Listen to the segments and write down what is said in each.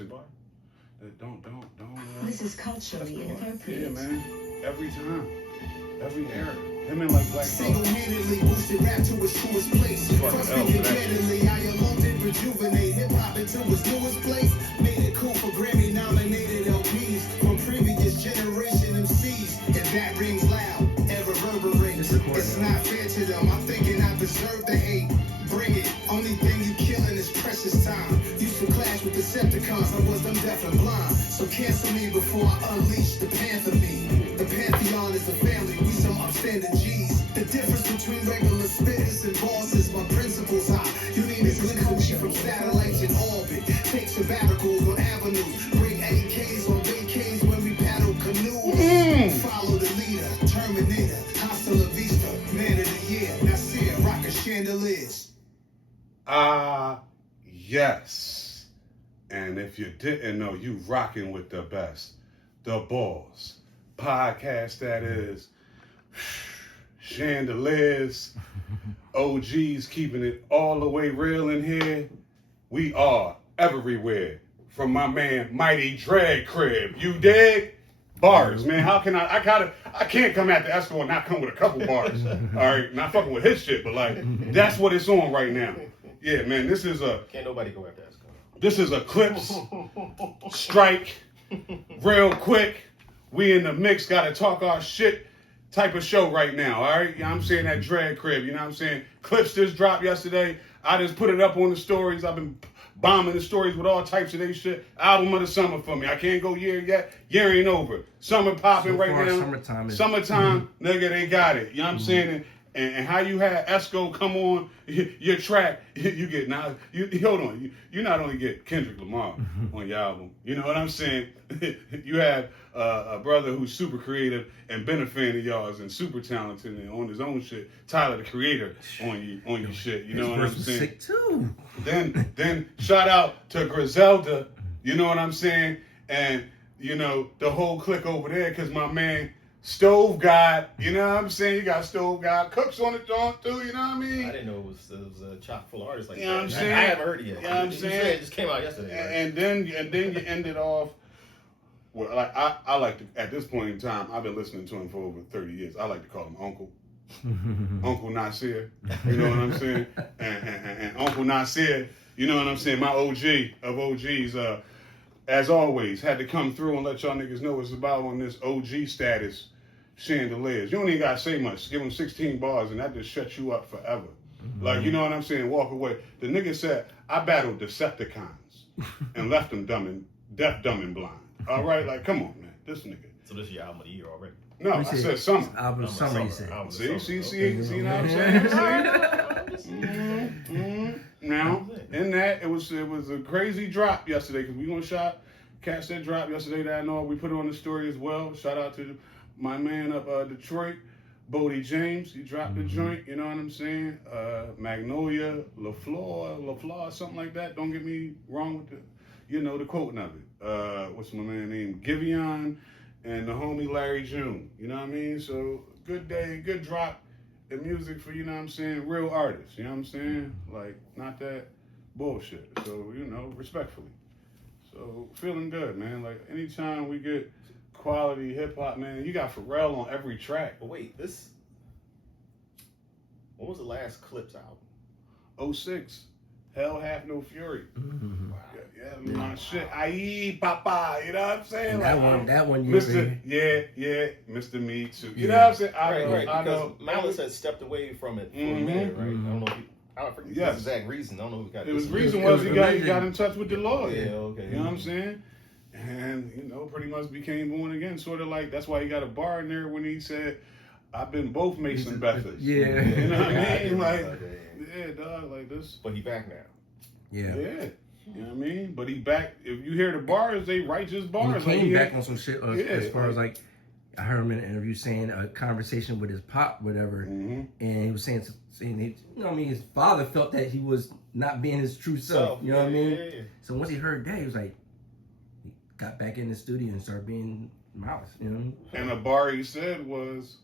Say bye. Don't. This is culturally inappropriate. Yeah, man. Every time. Every era. Him and like Black Single-handedly boosted rap to its truest place. First thinking candidly, I alone did rejuvenate hip-hop into its newest place. Made it cool for Grammy-nominated LPs from previous generation MCs. And that rings loud and reverberates. It's not fair to them. I'm thinking I deserve the hate. Bring it. Only thing you killing is precious time. Used to clash with Decepticons. I was them deaf and blind. So cancel me before I unleash the Panther me. The Pantheon is a family. We some upstanding G's. The difference between regular spitters and Bols is my principles high. You need to listen to me from satellites in orbit. Take sabbaticals on avenues. Bring AKs on vacays when we paddle canoes. Follow the leader. Terminator. Hasta la vista. Man of the year. Nasir. Rocker chandeliers. Yes. And if you didn't know, you rocking with the best. The Bols podcast, that is. Chandeliers. OGs keeping it all the way real in here. We are everywhere. From my man Mighty Dread Crib. You dig? Bars, man. How can I can't come at the Esco and not come with a couple bars. Alright, not fucking with his shit, but like that's what it's on right now. Yeah, man, this is a Can't nobody go after Esco. This is a Clipse strike. Real quick. We in the mix, gotta talk our shit type of show right now, alright? You know what I'm saying? That Dread Crib, you know what I'm saying? Clipse just dropped yesterday. I just put it up on the stories. I've been bombing the stories with all types of they shit. Album of the summer for me. I can't go year yet. Year ain't over. Summer popping right now. Summertime, nigga, they got it. You know what I'm saying? And how you had Esco come on your track, you get now. Hold on, you not only get Kendrick Lamar on your album. You know what I'm saying? You have a brother who's super creative and been a fan of yours and super talented and on his own shit. Tyler the Creator on your shit. You know what I'm saying? Sick too. Then shout out to Griselda. You know what I'm saying? And you know the whole clique over there because my man. Stove God, you know what I'm saying? You got Stove God. Cooks on the joint too, you know what I mean? I didn't know it was a chock full of artists like you know that. What I'm saying? I haven't heard it yet. You know what I'm saying? It just came out yesterday. Right? And then you ended off with like I like to at this point in time, I've been listening to him for over 30 years. I like to call him Uncle. Uncle Nasir. You know what I'm saying? And Uncle Nasir, you know what I'm saying? My OG of OGs, as always, had to come through and let y'all niggas know what it's about on this OG status. Chandeliers. You don't even gotta say much. Give them 16 bars and that just shuts you up forever. Like, you know what I'm saying? Walk away. The nigga said, I battled Decepticons and left them deaf, dumb, and blind. All right? Like, come on, man. This nigga. So this is your album of the year already? No, I said summer. Album of summer, he said. See, know what I'm saying? Now, in that, it was a crazy drop yesterday because we gonna catch that drop yesterday that I know we put it on the story as well. Shout out to my man up Detroit, Bodie James. He dropped the joint, you know what I'm saying? Magnolia, LaFleur, something like that. Don't get me wrong with the quoting of it. What's my man name? Giveon and the homie Larry June. You know what I mean? So good day, good drop in music for, you know what I'm saying, real artists. You know what I'm saying? Like, not that bullshit. So, respectfully. So feeling good, man. Like anytime we get quality hip hop, man, you got Pharrell on every track. But wait, when was the last Clipse album? 06. Hell Hath No Fury. Mm-hmm. Wow. Yeah, my shit. Aye, Papa. You know what I'm saying? That one, Mr. Mr. Me Too. You know what I'm saying? I know. Malice had stepped away from it for a minute, right? I don't know if I don't forget the exact reason. I don't know if he got. The reason was he got in touch with the Lord. Yeah, okay. You know what I'm saying? And, pretty much became born again. Sort of like, that's why he got a bar in there when he said, I've been both Mason Bethers. Yeah. You know what I mean? Like, yeah, dog, like this. But he back now. Yeah. Yeah. You know what I mean? But he back, if you hear the bars, they righteous bars. He came back on some shit as far as like, I heard him in an interview saying a conversation with his pop, whatever, and he was saying his father felt that he was not being his true self. You know what I mean? Yeah. So once he heard that, he was like, he got back in the studio and started being Malice, you know? And a bar he said was,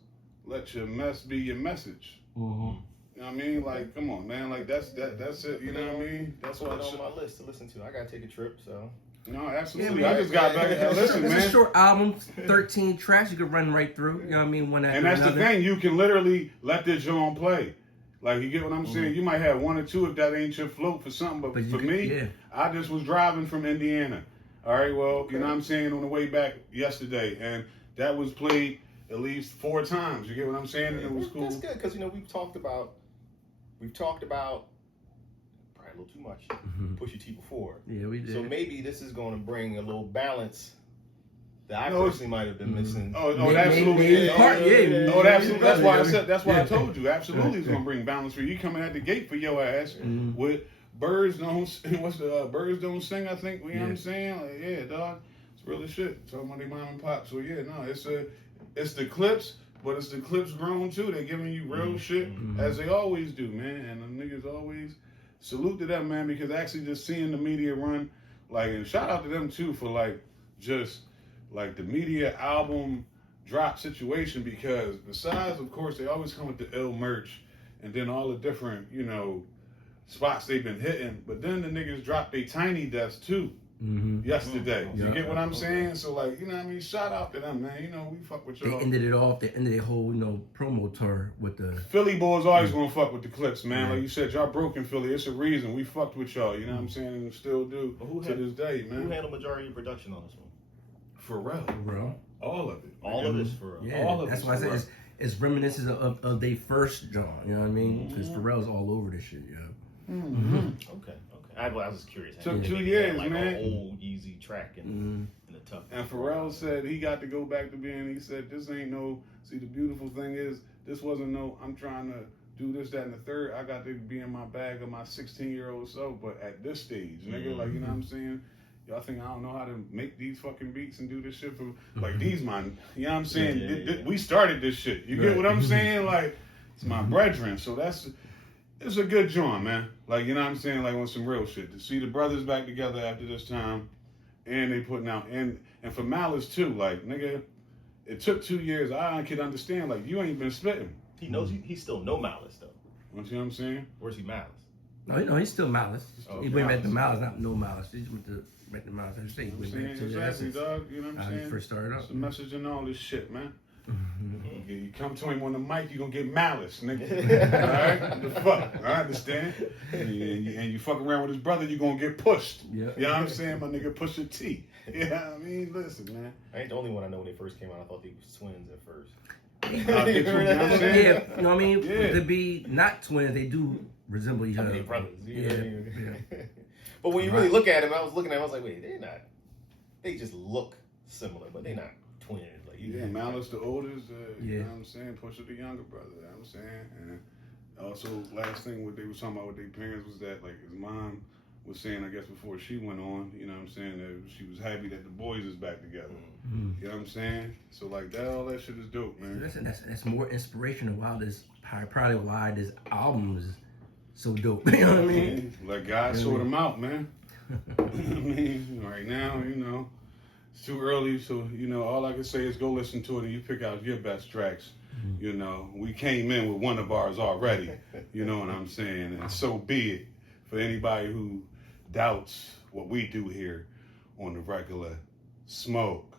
let your mess be your message. Mm-hmm. You know what I mean? Like, come on, man. Like, that's it. You know what I mean? That's what what on my list to listen to. I gotta take a trip, so. No, absolutely. Yeah, I just got back. Listen, it's man. a short album, 13 tracks you could run right through. You know what I mean? One after And that's another. the thing. You can literally let this joint play. Like, you get what I'm saying? You might have one or two if that ain't your float for something. But for me, I just was driving from Indiana. All right, well, you know what I'm saying, on the way back yesterday. And that was played at least 4 times. You get what I'm saying? And it was cool. That's good because, you know, we've talked about probably a little too much Pusha T before. Yeah, we did. So maybe this is going to bring a little balance that I personally might have been missing. Absolutely. Absolutely. That's why I said. That's why I told you. Absolutely, it's gonna bring balance for you. You coming at the gate for your ass with birds don't. What's the birds don't sing? I think. You know what I'm saying? Like, yeah, dog. It's real as shit. Talking about their mom and pop. So yeah, no, it's the Clipse, but it's the Clipse grown too. They're giving you real shit as they always do, man. And the niggas always salute to them, man, because actually just seeing the media run, like, and shout out to them too for like just. Like the media album drop situation, because besides, of course, they always come with the ill merch and then all the different, you know, spots they've been hitting. But then the niggas dropped their Tiny Desk too yesterday. You get what I'm saying? So like, you know what I mean? Shout out to them, man. You know, we fuck with y'all. They ended it off. They ended their whole, you know, promo tour with the Philly boys always gonna fuck with the Clipse, man. Like you said, y'all broke in Philly. It's a reason we fucked with y'all. You know what I'm saying? And still do to this day, man. Who handled majority of production on this one? Pharrell. All of it. All of it's Pharrell. Yeah, all of that's it's why I said Pharrell. it's reminiscent of their first John. You know what I mean? Because Pharrell's all over this shit, yeah. Okay. I was just curious. Took 2 years, like man. An old Yeezy track in the tough. And Pharrell said he got to go back to being. He said, "This ain't no. See, the beautiful thing is, this wasn't no. I'm trying to do this, that, and the third. I got to be in my bag of my 16-year-old self. But at this stage, nigga, like you know what I'm saying." Y'all think I don't know how to make these fucking beats and do this shit for like these man? You know what I'm saying? We started this shit. You get what I'm saying? Like it's my brethren. So it's a good joint, man. Like you know what I'm saying? Like on some real shit to see the brothers back together after this time, and they putting out and for Malice too. Like nigga, it took 2 years. I can understand. Like you ain't been spitting. He knows he still no Malice though. You know what I'm saying? Where's he Malice? No, you know, he's still Malice. Oh, he went back to Malice, not no Malice. He went to back to Malice. I say he went back to the Exactly, essence. dog. You know what I'm saying? He first started out. It's the message and all this shit, man. You come to him on the mic, you gonna get Malice, nigga. All right? The fuck? I understand. And you fuck around with his brother, you gonna get pushed. Yeah. You know what I'm saying? My nigga Pusha T. Yeah, I mean, listen, man. I ain't the only one I know when they first came out. I thought they was twins at first. You know what I'm saying? Yeah, you know what I mean? Yeah. To be not twins, they do resemble each I other. mean, brothers. You know what I mean? Yeah. But when you really look at him, I was looking at him, I was like, wait, they're not. They just look similar, but they're not twins. Like Yeah, Malice the oldest, you Yeah. know what I'm saying? Pusha the younger brother, you know what I'm saying? And also, last thing what they was talking about with their parents was that, like, his mom was saying, I guess, before she went on, you know what I'm saying, that she was happy that the boys is back together. You know what I'm saying? So, like, all that shit is dope, man. Listen, that's more inspirational. Probably why this album is so dope. You know what I mean? Like, God sort them out, man. I mean, right now, you know, it's too early, so, you know, all I can say is go listen to it and you pick out your best tracks. You know, we came in with one of ours already, you know what I'm saying? And so be it for anybody who doubts what we do here on the regular smoke.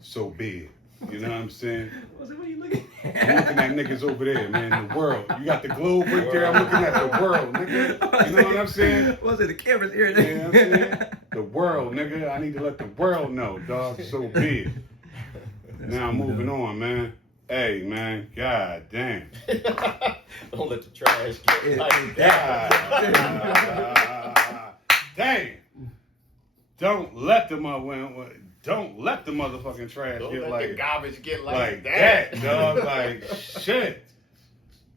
So be it. You know what I'm saying? What are you looking I'm looking at niggas over there, man. The world. You got the globe right there. I'm looking at the world, nigga. You know what I'm saying? What's it? The camera's here. You know what I'm saying? The world, nigga. I need to let the world know, dog. So be it. Now moving on, man. Hey, man. God damn. Don't let the trash get like that. Dang. Don't let the motherfucking trash Don't get let like the garbage get like that, dog. Like shit.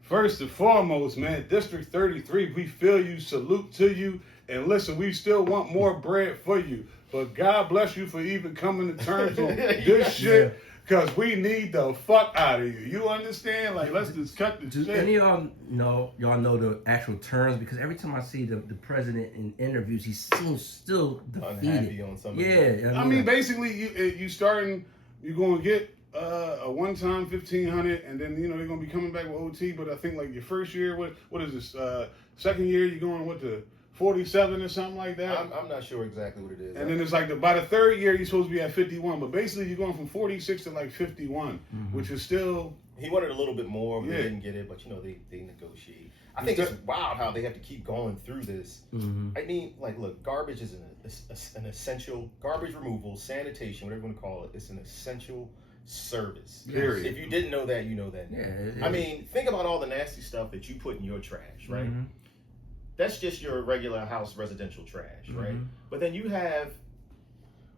First and foremost, man, District 33, we feel you, salute to you, and listen, we still want more bread for you. But God bless you for even coming to terms on this shit. Cause we need the fuck out of you. You understand? Like, let's just cut the Do shit. any of y'all know the actual terms? Because every time I see the president in interviews, he seems still defeated. Unhappy on some of I mean, basically, you gonna get a one-time 1,500, and then you know they're gonna be coming back with OT. But I think like your first year, what is this? Second year, you're going with the 47 or something like that. I'm not sure exactly what it is. And then it's like by the third year, you're supposed to be at 51. But basically, you're going from 46 to like 51, which is still. He wanted a little bit more, but they didn't get it. But they negotiate. I think it's wild how they have to keep going through this. I mean, like, look, garbage is an essential garbage removal, sanitation, whatever you want to call it. It's an essential service. Period. If you didn't know that, you know that now. Yeah, I mean, think about all the nasty stuff that you put in your trash, right? That's just your regular house residential trash, right? But then you have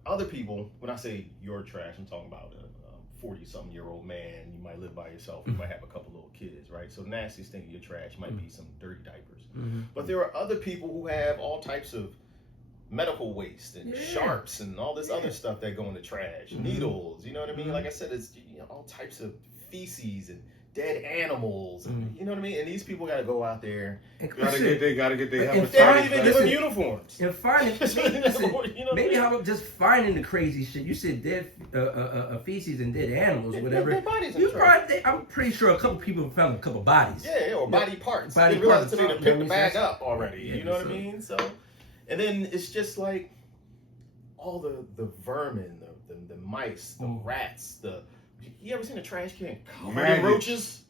other people. When I say your trash, I'm talking about a 40-something-year-old man. You might live by yourself. You might have a couple little kids, right? So the nastiest thing in your trash might be some dirty diapers. But there are other people who have all types of medical waste and sharps and all this other stuff that go in the trash. Needles, you know what I mean? Like I said, it's all types of feces and dead animals, and you know what I mean? And these people got to go out there. Gotta get their And they don't even give them uniforms. And finding, maybe how about just finding the crazy shit? You said dead feces and dead animals, whatever. Dead bodies in the trash. I'm pretty sure a couple people found a couple bodies. Yeah, or body parts. Body they realized parts. they didn't pick the bag Sense. up already. Yeah, You know what so. I mean? So, and then it's just like all the vermin, the mice, the rats, you ever seen a trash can covered in roaches?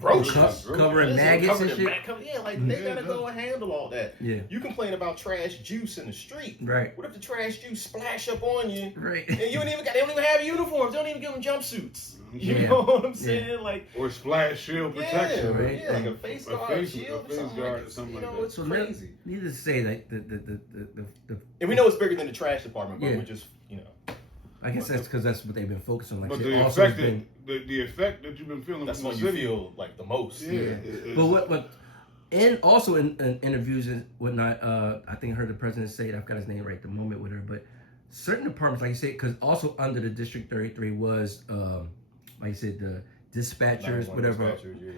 Covering maggots and shit. Yeah, like they gotta go and handle all that. Yeah. You complain about trash juice in the street. Right. What if the trash juice splash up on you? Right. And they don't even have uniforms. They don't even give them jumpsuits. You Yeah. know what I'm saying? Like, or splash shield protection. right? Yeah, like a face guard, shield, a face guard or something you like know, that. it's So crazy. needless to say, like the And we know it's bigger than the trash department, but Yeah. we're just, I guess that's because that's what they've been focusing on. Like But shit. the Also effect, has been, the effect that you've been feeling that's from when the you city, feel like the most. yeah. but and also in interviews and whatnot, I think I heard the president say it. I've got his name right at the moment with her, but certain departments, like you said, because also under the District 33 was, like you said, the dispatchers, whatever. Dispatchers, yeah.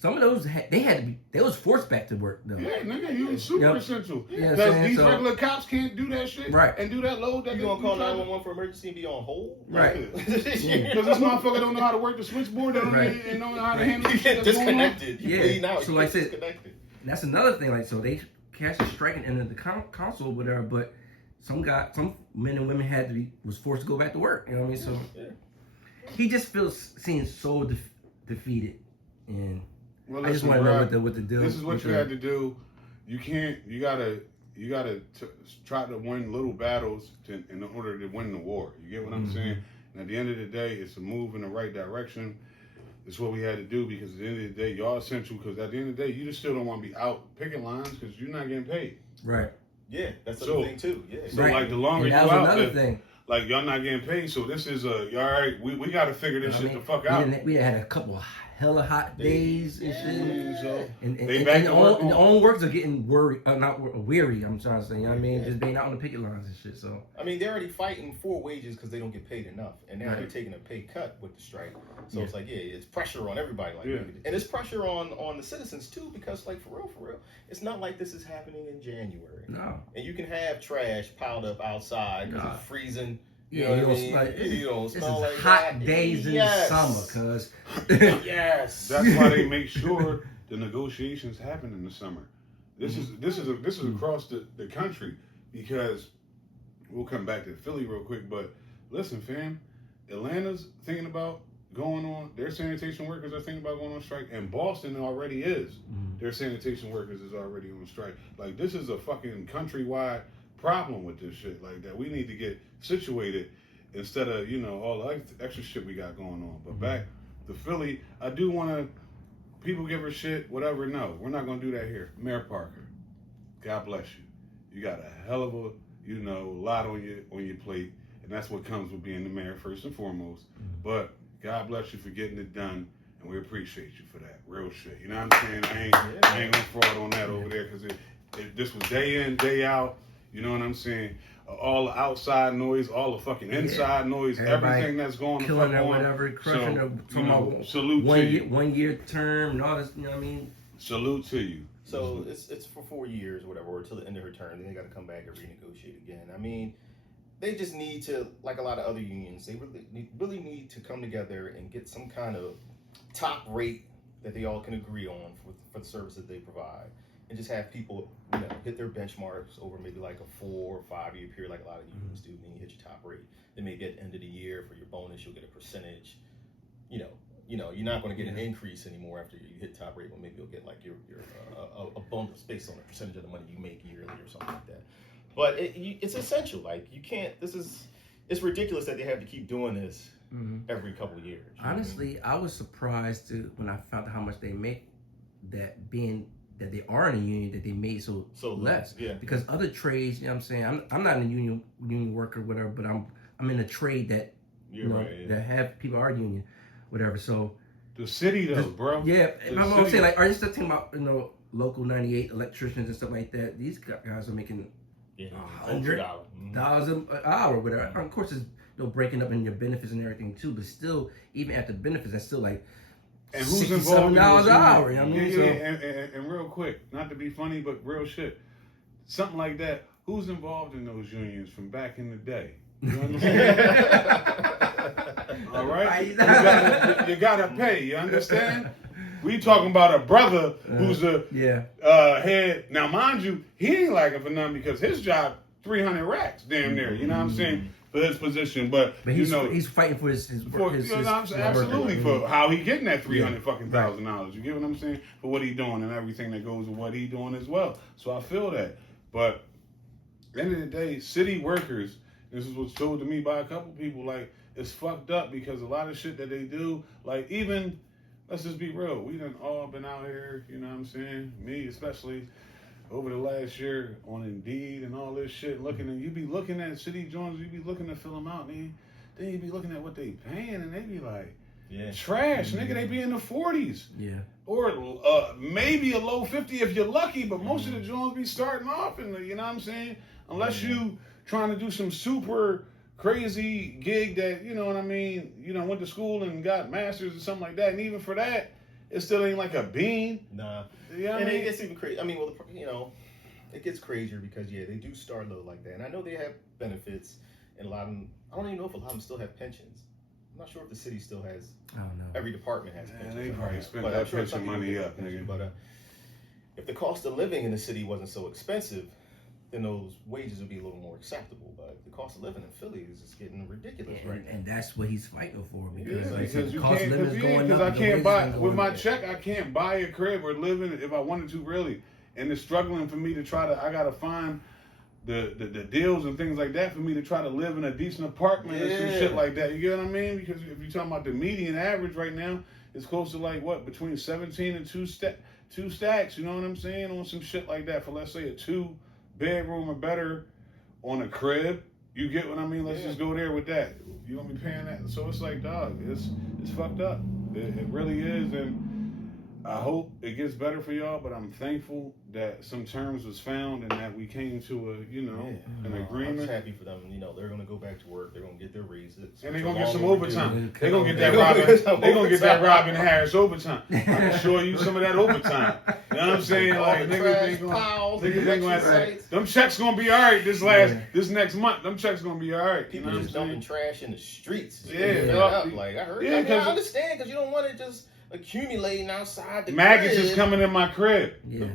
Some of those they was forced back to work though. Yeah, nigga, you super essential. Yeah, Because saying, these so- regular cops can't do that shit. Right. And do that load that You gonna call 911 for emergency and be on hold? Right. Because this motherfucker don't know how to work the switchboard. They don't Right. even know how to handle the You shit get that's going on. disconnected. You Yeah. bleed out. So You like I get said- disconnected. That's another thing. Like, so they cast a strike and ended the council, whatever. But some men and women was forced to go back to work. You know what I mean? So he just seems so defeated, and Well, I just listen, want to know bro, what the deal. This is what you had to do. You can't. You gotta try to win little battles in order to win the war. You get what I'm saying? And at the end of the day, it's a move in the right direction. It's what we had to do because at the end of the day, y'all essential. Because at the end of the day, you just still don't want to be out picking lines because you're not getting paid. Right. Yeah, that's the So- thing too. Yeah. So Right. like the longer And you that was out another there, thing. like y'all not getting paid. So this is all right. We got to figure this shit the fuck out. We had a couple of hella hot days and shit. So And they back to work the on- own workers are getting weary. I'm trying to say, you know what I mean? Just being out on the picket lines and shit. So I mean, they're already fighting for wages because they don't get paid enough, and now Right. they're taking a pay cut with the strike. So Yeah. it's like, it's pressure on everybody, like, Yeah. and it's pressure on the citizens too, because like for real, it's not like this is happening in January, no. and you can have trash piled up outside because Nah. it's freezing. Yeah, you know what I don't mean? smell. You don't This is smell like hot that. days in Yes. the summer, cuz. Yes. That's why they make sure the negotiations happen in the summer. This is across the country because we'll come back to Philly real quick. But listen, fam, Atlanta's thinking about going on. Their sanitation workers are thinking about going on strike, and Boston already is. Their sanitation workers is already on strike. Like this is a fucking countrywide problem with this shit. Like that we need to get situated instead of all the extra shit we got going on. But back to Philly, I do want to. People give her shit, whatever. No, we're not gonna do that here. Mayor Parker, God bless you. You got a hell of a lot on your plate, and that's what comes with being the mayor first and foremost. But God bless you for getting it done, and we appreciate you for that. Real shit. You know what I'm saying? I ain't gonna fraud on that over there because this was day in, day out. You know what I'm saying? All the outside noise, all the fucking inside noise, Everybody everything that's going killing on. or whatever, crushing So, salute to you. 1 year term and all this, you know what I mean? Salute to you. So it's for 4 years or whatever, or until the end of her term. Then they got to come back and renegotiate again. I mean, they just need to, like a lot of other unions, they really need to come together and get some kind of top rate that they all can agree on for the services they provide. and just have people, hit their benchmarks over maybe like a 4 or 5 year period, like a lot of unions do. Then you hit your top rate. Then maybe at the end of the year for your bonus, you'll get a percentage. You're not going to get an increase anymore after you hit top rate. But maybe you'll get like your a bonus based on a percentage of the money you make yearly or something like that. But it's essential. Like you can't. It's ridiculous that they have to keep doing this every couple of years. Honestly, I was surprised when I found out how much they make. That they are in a union, that they made so less. Yeah. Because other trades, I'm saying, I'm not a union worker, whatever, but I'm in a trade that that have people are union, whatever. So the city though, bro. Yeah, I'm saying, like, are you still talking about local 98 electricians and stuff like that? These guys are making $100 an hour, whatever. Of course, it's breaking up in your benefits and everything too, but still, even at the benefits, that's still like. And who's involved in $67 an hour? You know what I mean? And real quick, not to be funny, but real shit, something like that. Who's involved in those unions from back in the day? You understand? All right, you gotta pay. You understand? We talking about a brother who's a head. Now, mind you, he ain't like it for nothing because his job 300 racks, damn near. You know what I'm saying? For his position, but he's fighting for his absolutely for how he getting that $300,000. You get what I'm saying? For what he doing and everything that goes with what he doing as well. So I feel that. But at the end of the day, city workers, this is what's told to me by a couple people, like, it's fucked up because a lot of shit that they do, like, even, let's just be real, we done all been out here, you know what I'm saying? Me especially, over the last year on Indeed and all this shit, you be looking at City Jones, you be looking to fill them out, then you be looking at what they paying, and they be like, trash, nigga, they be in the 40s. Yeah. Or maybe a low 50 if you're lucky, but most of the Jones be starting off in the, you know what I'm saying? Unless you trying to do some super crazy gig that, you know what I mean, went to school and got masters or something like that, and even for that, it still ain't like a bean. Nah. You know what and I mean? It gets even crazy. I mean, it gets crazier because, they do start low like that. And I know they have benefits, and a lot of them, I don't even know if a lot of them still have pensions. I'm not sure if the city still has, I don't know. Every department has pensions. They probably spent but that pension money up, nigga. But if the cost of living in the city wasn't so expensive, then those wages would be a little more acceptable. But the cost of living in Philly is just getting ridiculous right now. And that's what he's fighting for because, because the cost of living is going up. I can't buy with my check. I can't buy a crib or live in it if I wanted to, really. And it's struggling for me to I gotta find the deals and things like that for me to try to live in a decent apartment or some shit like that. You get what I mean? Because if you're talking about the median average right now, it's close to like what, between 17 and two stacks. You know what I'm saying? On some shit like that for, let's say, a 2-bedroom or better on a crib. You get what I mean? Let's just go there with that. You gonna be paying that? So it's like, dog, it's fucked up. It really is, and I hope it gets better for y'all. But I'm thankful that some terms was found and that we came to an agreement. I'm just happy for them. They're gonna go back to work. They're gonna get their raises, and they're gonna get some overtime. They're gonna get that Robin. They're gonna get that Robin Harris overtime. I can assure you some of that overtime. You know what I'm saying? Like niggas ain't gonna say them checks gonna be all right this next month. Them checks gonna be all right. People just dumping trash in the streets. Like I heard. Yeah, I understand because you don't want it just accumulating outside the maggots crib. is coming in my crib.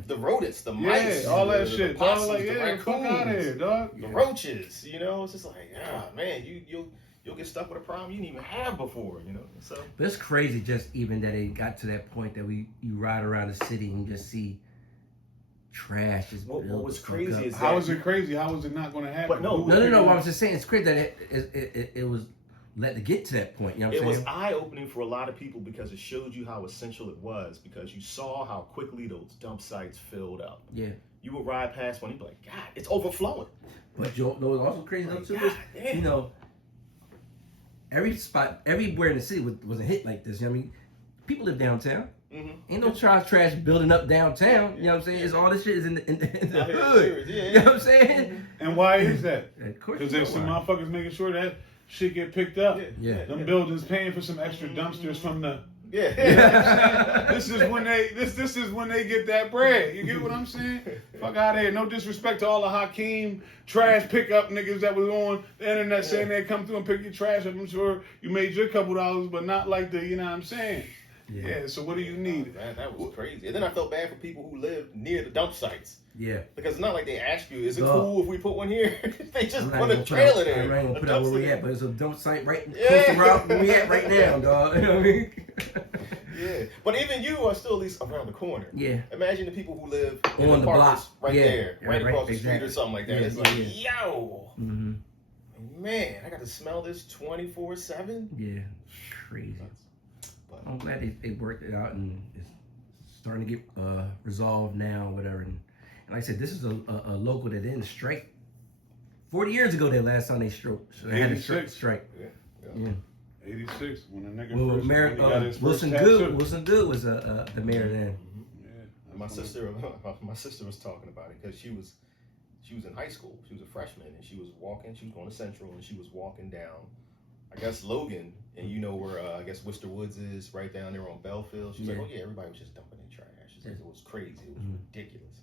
The rodents, the mice, all that shit. The possums, like, the raccoons, fuck out of here, dog. The roaches. It's just like, man, you'll get stuck with a problem you didn't even have before. So. But it's crazy, just even that it got to that point that you ride around the city and you just see trash is built. What was crazy is how is it crazy? How is it not going to happen? But no. What I was just saying, it's crazy that it was let to get to that point. You know what I'm saying? It was eye-opening for a lot of people because it showed you how essential it was, because you saw how quickly those dump sites filled up. Yeah. You would ride past one, you'd be like, God, it's overflowing. But you know what's also crazy though too is, every spot, everywhere in the city wasn't hit like this. You know what I mean? People live downtown. Mm-hmm. Ain't no trash building up downtown. You know what I'm saying? It's all this shit is in the hood. You know what I'm saying? And why is that? Because there's some motherfuckers making sure that shit get picked up. Them buildings paying for some extra dumpsters from the. This is when they get that bread. You get what I'm saying? Fuck out of here. No disrespect to all the Hakeem trash pickup niggas that was on the internet saying they come through and pick your trash up. I'm sure you made your couple dollars, but not like the, you know what I'm saying? Yeah. So what do you need? Man, that was crazy. And then I felt bad for people who live near the dump sites. Yeah. Because it's not like they ask you, is it cool if we put one here? They just put a I'm trailer there. not gonna put out where we at, but it's a dump site right close Yeah. to where we at right now, dog. You know what I mean? Yeah. But even you are still at least around the corner. Yeah. Imagine the people who live in On the block. apartments right Yeah. there, Yeah, right right, across the street exactly. or something like that. Yeah, It's yeah, like, yo, Mm-hmm. man, I got to smell this 24/7. Yeah. Crazy. But I'm glad they worked it out and it's starting to get resolved now, whatever. And like I said, this is a local that didn't strike 40 years ago. That last time they had a 86. strike. yeah. 86 when a nigga Well, first Mayor, when he got his first Wilson tattoo. Good was the mayor then. Yeah. My sister was talking about it because she was in high school. She was a freshman and she was going to Central and she was walking down, I guess Logan, and you know where I guess Worcester Woods is, right down there on Belfield. She's like, oh yeah, everybody was just dumping in trash. She's like, it was crazy, it was ridiculous.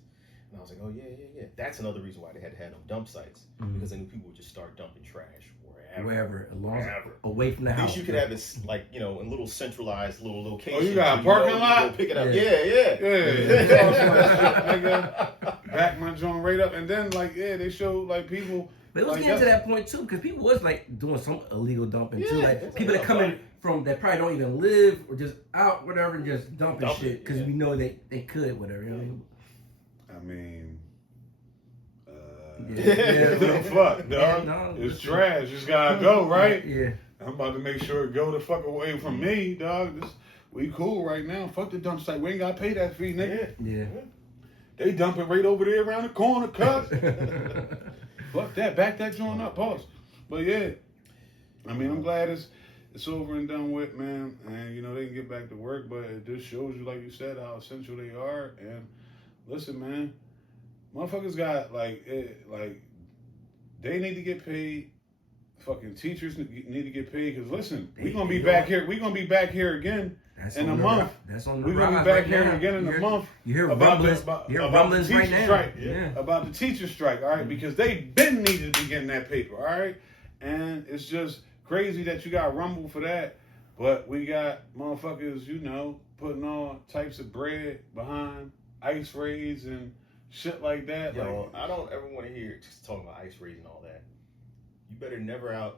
And I was like, oh yeah. That's another reason why they had to have them dump sites, because they knew people would just start dumping trash Wherever, as long as wherever. away from the At house. least you could have this, like, you know, in little centralized little locations. Oh, you got a where parking you lot? go pick it up. Yeah. Yeah. Back my joint right up, and then like they show like people. But it was like, getting to that point too, because people was like doing some illegal dumping too. Yeah, Like that's people that like come in from that probably don't even live or just out, whatever, and just dumping Dump it, shit because yeah. we know they could, whatever. You know? I mean, Yeah. the fuck, dog. Yeah, no, It's trash. It's gotta go, right? Yeah. I'm about to make sure it go the fuck away from me, dog. We cool right now. Fuck the dump site. We ain't gotta pay that fee, nigga. Yeah. They dump it right over there around the corner, cuz. Fuck that. Back that joint up, pause. But yeah, I mean, I'm glad it's over and done with, man. And you know they can get back to work, but it just shows you, like you said, how essential they are. And listen, man, motherfuckers got like they need to get paid. Fucking teachers need to get paid. Cause listen, we gonna be back here. We gonna be back here again in a month. That's on the We're gonna rise be back right here now. again in a month. You hear about rumblings. the, You hear about rumblings the right teacher now. strike. Yeah. About the teacher strike, all right? Because they been needed to be getting that paper, all right? And it's just crazy that you got rumble for that, but we got motherfuckers, you know, putting all types of bread behind ice raids and shit like that. Yo, like, I don't ever want to hear just talking about ice raids and all that. You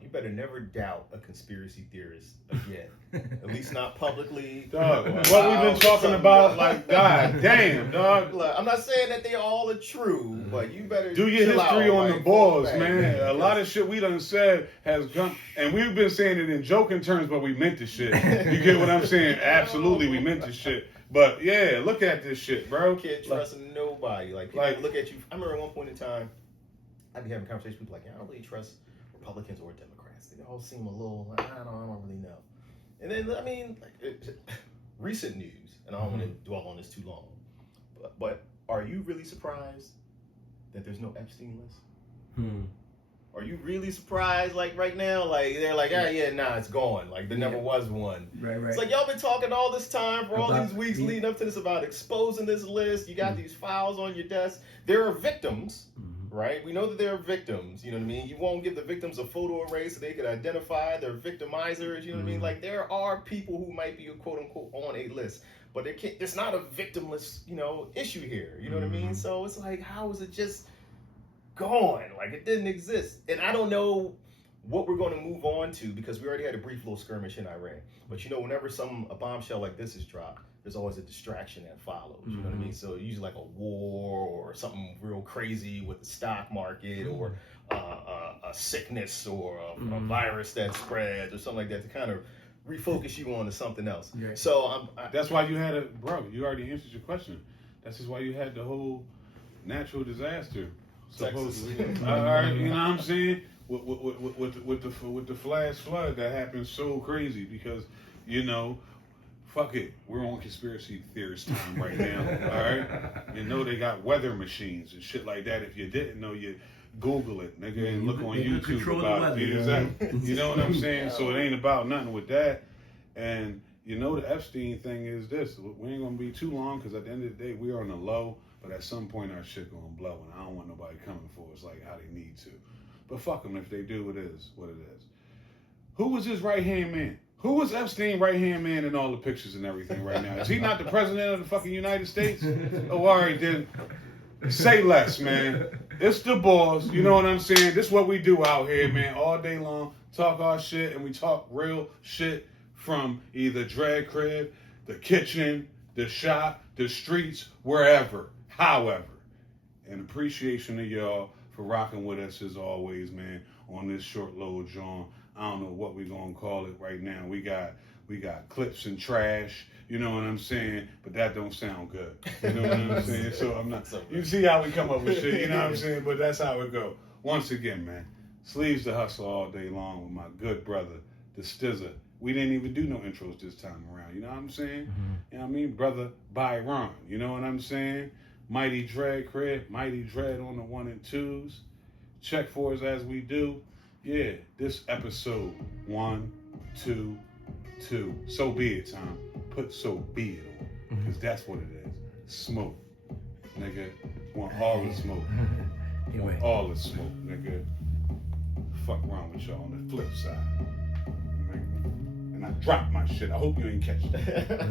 better never doubt a conspiracy theorist again. At least not publicly. dog, what we've been talking about, like, god damn, dog. Look, I'm not saying that they all are true, but you better Do your chill history out, on like, the balls, back, man. A lot of shit we done said has come, and we've been saying it in joking terms, but we meant the shit. You get what I'm saying? Absolutely, we meant the shit. But yeah, look at this shit, bro. Can't trust nobody. Like, people look at you. I remember at one point in time, I'd be having conversations with people like, yeah, I don't really trust Republicans or Democrats. They all seem a little, I don't really know. And then, I mean, like, recent news, and I don't want to dwell on this too long, but are you really surprised that there's no Epstein list? Are you really surprised, like, right now? Like, they're like, it's gone. Like, there never was one. Right. It's like, y'all been talking all this time for all these weeks leading up to this about exposing this list. You got these files on your desk. There are victims, right? We know that there are victims, you know what I mean? You won't give the victims a photo array so they could identify their victimizers, you know what I mean? Like, there are people who might be, quote unquote, on a list. But it's not a victimless, you know, issue here, you know what I mean? So it's like, how is it just gone? Like, it didn't exist. And I don't know what we're going to move on to, because we already had a brief little skirmish in Iran. But you know, whenever a bombshell like this is dropped, there's always a distraction that follows. You know what I mean? So usually like a war or something real crazy with the stock market, or a sickness or a virus that spreads or something like that, to kind of refocus you on to something else. Right. So That's why you had you already answered your question. That's just why you had the whole natural disaster. Supposedly. All right, you know what I'm saying? With the flash flood that happened so crazy, because, you know, fuck it, we're on conspiracy theorist time right now. All right, you know they got weather machines and shit like that. If you didn't know, you Google it, nigga, and look on YouTube about it. Exactly. You know what I'm saying? So it ain't about nothing with that. And you know the Epstein thing is this: we ain't gonna be too long, because at the end of the day, we are on the low. But at some point, our shit gonna blow, and I don't want nobody coming for us like how they need to. But fuck them, if they do, it is what it is. Who was his right hand man? Who was Epstein right hand man in all the pictures and everything right now? Is he not the president of the fucking United States? Oh, all right then. Say less, man. It's the Bols. You know what I'm saying? This is what we do out here, man. All day long, talk our shit, and we talk real shit from either drag crib, the kitchen, the shop, the streets, wherever, however. And appreciation to y'all for rocking with us as always, man, on this short load, John. I don't know what we're gonna call it right now. We got clips and trash, you know what I'm saying? But that don't sound good. You know what I'm saying? So I'm not, you see how we come up with shit, you know what I'm saying? But that's how it go. Once again, man, Sleeves to Hustle all day long with my good brother, the Stizzer. We didn't even do no intros this time around, you know what I'm saying? You know what I mean? Brother Byron, you know what I'm saying? Mighty Dread Crib, Mighty Dread on the 1 and 2s. Check for us as we do. Yeah, this episode 1, 2, 2. So be it, Tom. Put so be it on. Because that's what it is. Smoke. Nigga. Want all the smoke. Anyway. All the smoke, nigga. Fuck around with y'all on the flip side. And I dropped my shit. I hope you ain't catch that.